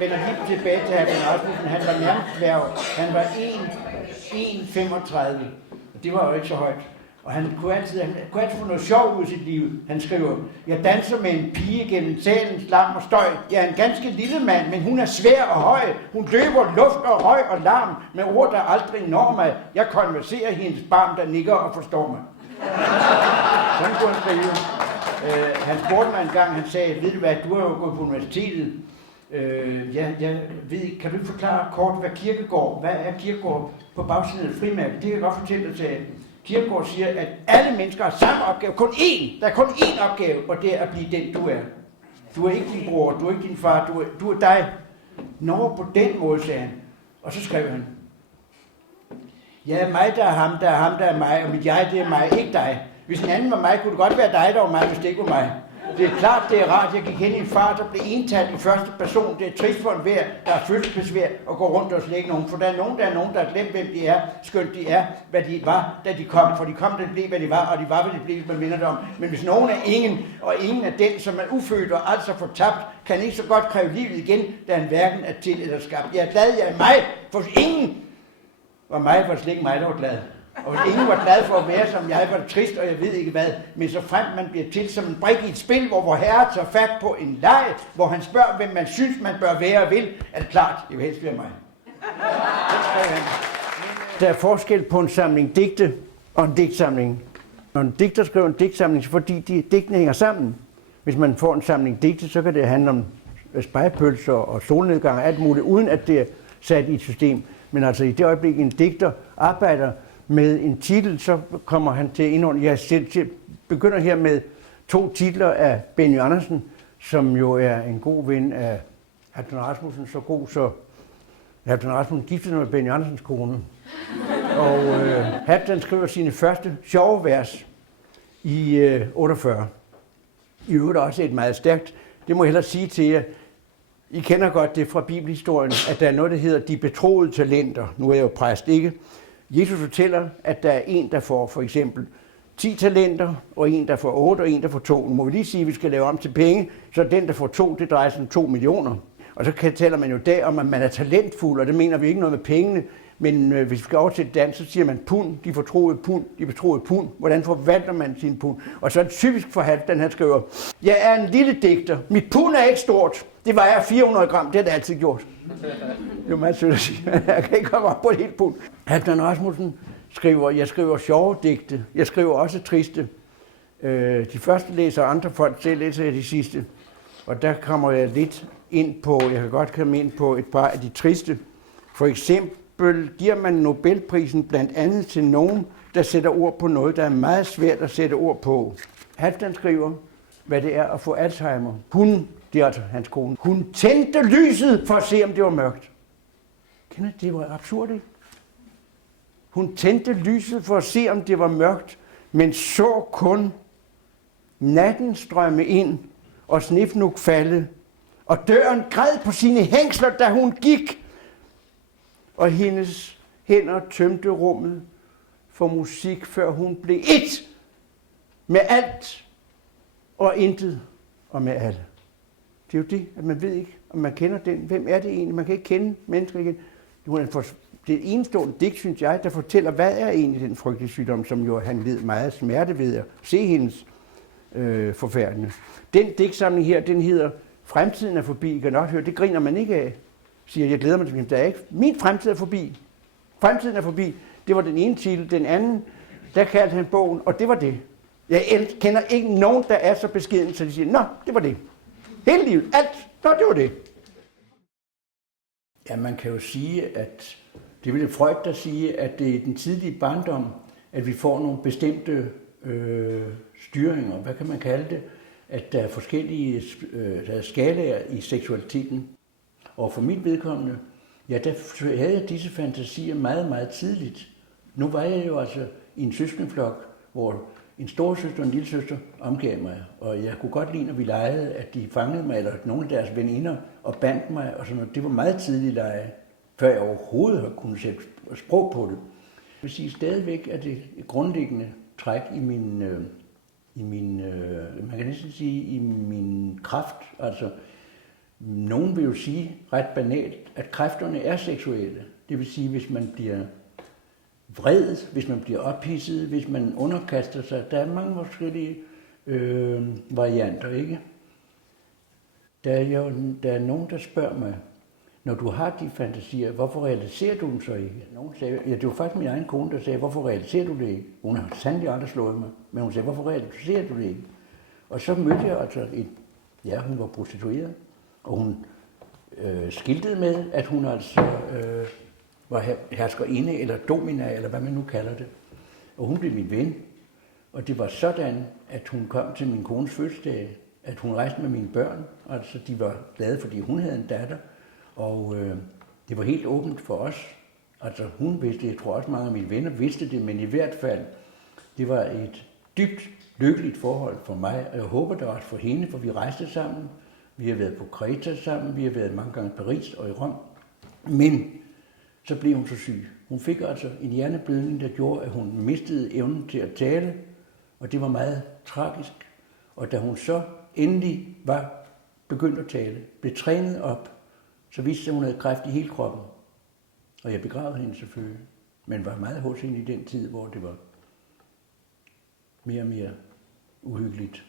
vender lige tilbage til Halfdan Rasmussen. Han var nærmest dværg. Han var 1,35. Det var jo ikke så højt. Og han kunne altid få noget sjov ud i sit liv. Han skriver, jeg danser med en pige gennem salens larm og støj. Jeg er en ganske lille mand, men hun er svær og høj. Hun løber luft og røg og larm med ord, der aldrig når mig. Jeg konverserer hendes barn, der nikker og forstår mig. Sådan kunne han skrive. Han spurgte mig en gang, han sagde, ved du hvad, du har jo gået på universitetet. Jeg ved ikke, kan du forklare kort, hvad er Kierkegaard på bagsiden af frimærket? Det kan jeg godt fortælle dig til. Kierkegaard siger, at alle mennesker har samme opgave, kun én. Der er kun én opgave, og det er at blive den, du er. Du er ikke din bror, du er ikke din far, du er dig. Når på den måde, sagde han. Og så skrev han, ja, mig der er ham, der er ham, der er mig, og mit jeg, det er mig, ikke dig. Hvis en anden var mig, kunne det godt være dig, der var mig, hvis det ikke var mig. Det er klart, det er rart, jeg gik hen i en far, der blev entalt i første person. Det er trist for enhver, der har fødselsbesvær og går rundt og slet ikke nogen. For der er nogen, der har glemt, hvem de er, skønt de er, hvad de var, da de kom. For de kom, da de blev, hvad de var, og de var, hvad de blev, hvis man minder det om. Men hvis nogen er ingen, og ingen er den, som er ufødt og altså fortabt, kan ikke så godt kræve livet igen, da han hverken er til eller skabt. Jeg er glad, jeg er mig, for ingen var mig, var det slet ikke mig, der var glad. Og hvis ingen var glad for at være som jeg, var det trist, og jeg ved ikke hvad. Men så frem man bliver til som en brik i et spil, hvor vor herre tager fat på en leg, hvor han spørger, hvem man synes, man bør være og vil, er det klart, jeg vil helst være mig. Der er forskel på en samling digte og en digtsamling. Når en digter skriver en digtsamling, fordi digtene hænger sammen. Hvis man får en samling digte, så kan det handle om spegepølser og solnedgang og alt muligt, uden at det er sat i et system. Men altså i det øjeblik, en digter arbejder med en titel, så kommer han til indhold. Jeg begynder her med 2 titler af Benny Andersen, som jo er en god ven af Halfdan Rasmussen, så god så Halfdan Rasmussen giftede med Benny Andersens kone. Og Halfdan skriver sine første sjove vers i 48. I øvrigt også et meget stærkt, det må jeg hellere sige til jer. I kender godt det fra bibelhistorien, at der er noget, der hedder de betroede talenter. Nu er jeg jo præst, ikke? Jesus fortæller, at der er en, der får for eksempel 10 talenter, og en, der får 8, og en, der får 2. Nu må vi lige sige, at vi skal lave om til penge, så den, der får 2, det drejer sig om 2 millioner. Og så taler man jo der om, at man er talentfuld, og det mener vi ikke noget med pengene. Men hvis vi skal oversætte dansk, så siger man pund, de fortroede pund, de betroede pund. Hvordan forvalter man sin pund? Og så er det typisk for Halfdan, han skriver, jeg er en lille digter, mit pund er ikke stort, det vejer 400 gram, det har det altid gjort. Det er jo meget sødt at sige, jeg kan ikke komme op på et helt pund. Halfdan Rasmussen skriver, jeg skriver sjove digte, jeg skriver også triste. De første læser andre folk, selv læser jeg de sidste. Og der kommer jeg lidt ind på, jeg kan godt komme ind på et par af de triste. For eksempel giver man Nobelprisen blandt andet til nogen, der sætter ord på noget, der er meget svært at sætte ord på. Halfdan skriver, hvad det er at få Alzheimer. Hun, det er altså hans kone, hun tændte lyset for at se, om det var mørkt. Kender det var absurd, ikke? Hun tændte lyset for at se, om det var mørkt, men så kun natten strømme ind og snifnuk falde, og døren græd på sine hængsler, da hun gik, og hendes hænder tømte rummet for musik, før hun blev ét med alt og intet og med alle. Det er jo det, at man ved ikke, om man kender den. Hvem er det egentlig? Man kan ikke kende mennesker igen. Det er et enestående digt, synes jeg, der fortæller, hvad er egentlig den frygtelige sygdom, som jo han led meget smerte ved at se hendes forfærdende. Den digtsamling her, den hedder Fremtiden er forbi. I kan nok høre, det griner man ikke af. Siger, jeg glæder mig til min dag. Min fremtid er forbi. Fremtiden er forbi. Det var den ene titel. Den anden, der kaldte han bogen, og det var det. Jeg kender ikke nogen, der er så beskeden, så de siger, nå, det var det. Hele livet, alt, nå, det var det. Ja, man kan jo sige, at det vil Freud der sige, at det er den tidlige barndom, at vi får nogle bestemte styringer. Hvad kan man kalde det? At der er forskellige der er skalaer i seksualiteten. Og for mit vedkommende, ja, der havde jeg disse fantasier meget, meget tidligt. Nu var jeg jo altså i en søskendeflok, hvor en storesøster og en lillesøster omgav mig. Og jeg kunne godt lide, når vi legede, at de fangede mig, eller nogle af deres veninder, og bandt mig. Og sådan noget. Det var meget tidligt lege, før jeg overhovedet har kunnet sætte sprog på det. Jeg vil sige, stadigvæk er det et grundlæggende træk i min man kan næsten sige, i min kraft. Altså, Nogen vil jo sige ret banalt, at kræfterne er seksuelle. Det vil sige, hvis man bliver vred, hvis man bliver ophidset, hvis man underkaster sig. Der er mange forskellige varianter, ikke? Der er nogen, der spørger mig, når du har de fantasier, hvorfor realiserer du dem så ikke? Nogen sagde, ja, det var faktisk min egen kone, der sagde, hvorfor realiserer du det ikke? Hun har sandelig aldrig slået mig, men hun sagde, hvorfor realiserer du det ikke? Og så mødte jeg altså hun var prostitueret, og hun skiltede med, at hun altså var herskerinde, eller domina, eller hvad man nu kalder det. Og hun blev min ven, og det var sådan, at hun kom til min kones fødselsdag, at hun rejste med mine børn, altså de var glade, fordi hun havde en datter, og det var helt åbent for os. Altså hun vidste, jeg tror også mange af mine venner vidste det, men i hvert fald, det var et dybt lykkeligt forhold for mig, og jeg håber det også for hende, for vi rejste sammen. Vi har været på Kreta sammen, vi har været mange gange i Paris og i Rom. Men så blev hun så syg. Hun fik altså en hjerneblødning, der gjorde, at hun mistede evnen til at tale, og det var meget tragisk. Og da hun så endelig var begyndt at tale, blev trænet op, så viste sig, at hun havde kræft i hele kroppen. Og jeg begravede hende selvfølgelig, men var meget hos hende i den tid, hvor det var mere og mere uhyggeligt.